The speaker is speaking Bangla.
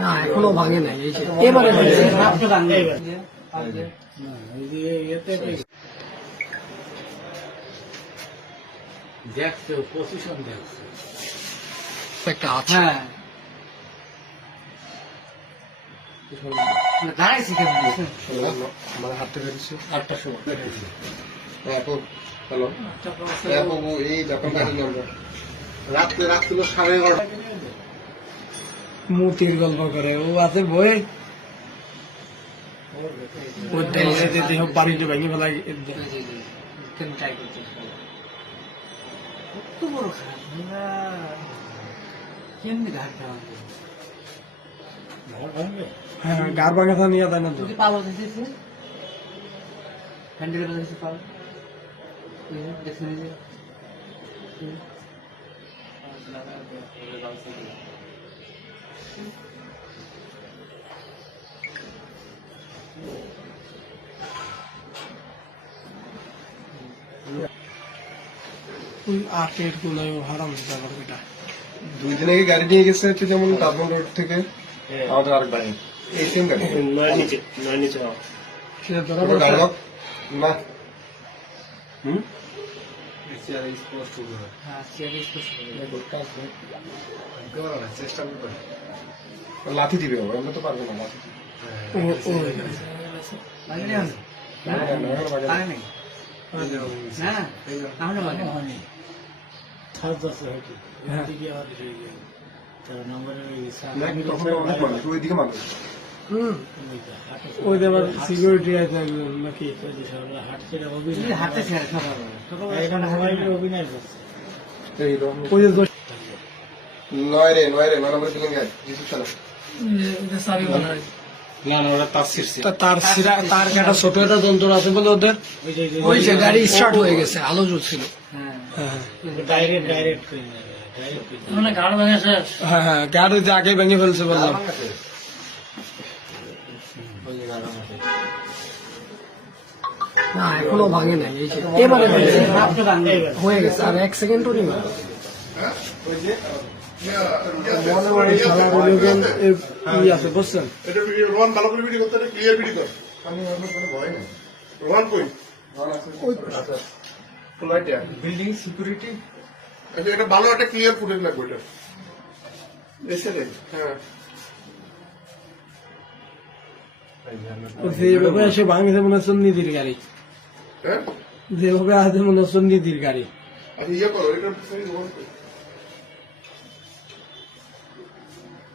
না এখনো ভাঙে নাই, এবারে দেখছে পজিশন দেখছে একটা আছে। দাঁড়াইছি কেমন আমার হাঁটতে পেরেছি 8টার সময় হ্যালো বাবু, এই ব্যাপারটা আমরা রাত্রে রাত্রে 11:30 মূর্তির গল্প করে ও আছে বই দেহ বাড়িতে ভেঙে ফেলা ট্রাই করতে কত বড় খারাপ কেমনি ঘাট ভাঙবে হ্যাঁ গার ভাঙা নিয়ে দেয় না তো। যদি পালো দিয়েছে হ্যান্ডেল দিয়েছে পালো দেখছেন এই যে ওই আর্কেড গুলো হারাম ব্যাপার এটা। 2 দিন আগে গাড়ি নিয়ে গেছে হচ্ছে যেমন তাজমহল রোড থেকে আমাদের আরেক ভাই এই সেম গাড়ি সেটা ধরা ওটা পড়ছে। ডায়লগ না হ্যাঁ সিরিয়াস চেষ্টা করবে লাথি দিবে ও, আমরা তো পারবো না লাথি দিবে। লাগে না লাগে নাই না তাহলে লাগে হয়নি থার্ড আছে হয়তো এদিকে আর তার নম্বরে না, তখন তো অনেক মানুষ, ওইদিকে মানুষ। ওই আবার সিকিউরিটি আছে একজন নাকি হাতে ছেড়ে অভিনয় করছে এই রকম। ওই যে নয় রে 9 নম্বর বিল্ডিং গাড়ি জিসুস চালা। চাবি বানা না না ওটা তার সিট তার সিরা তার কাটা ছোট একটা যন্ত্র আছে বলে ওদের ওই যে গাড়ি স্টার্ট হয়ে গেছে আলো জ্বলছিল। হ্যাঁ ডাইরেক্ট মানে গাড় ভাঙা শেষ হ্যাঁ হ্যাঁ গাড়ি যে আগে ভেঙে ফেলছে বললাম। না এখনো ভাঙে নাই, এবারে হয়ে গেছে আর 1 সেকেন্ডও নেই। মনে মনে সারা রিলিজন ই আছে বুঝছেন। এটা ভিডিও রোহান ভালো করে ভিডিও করতে ক্লিয়ার ভিডিও কর। আমি আমার কোনো ভয় নেই। রোহান কই ফ্লাইট বিল্ডিং সিকিউরিটি এটা ভালো একটা ক্লিয়ার ফুটেজ লাগবে এটা এসে রে হ্যাঁ যেভাবে এসে ভাঙেছে মনে হচ্ছে নিধির গাড়ি, হ্যাঁ যেভাবে আছে মনে হচ্ছে নিধির গাড়ি। আচ্ছা ইয়ে করো এটা রোহান কই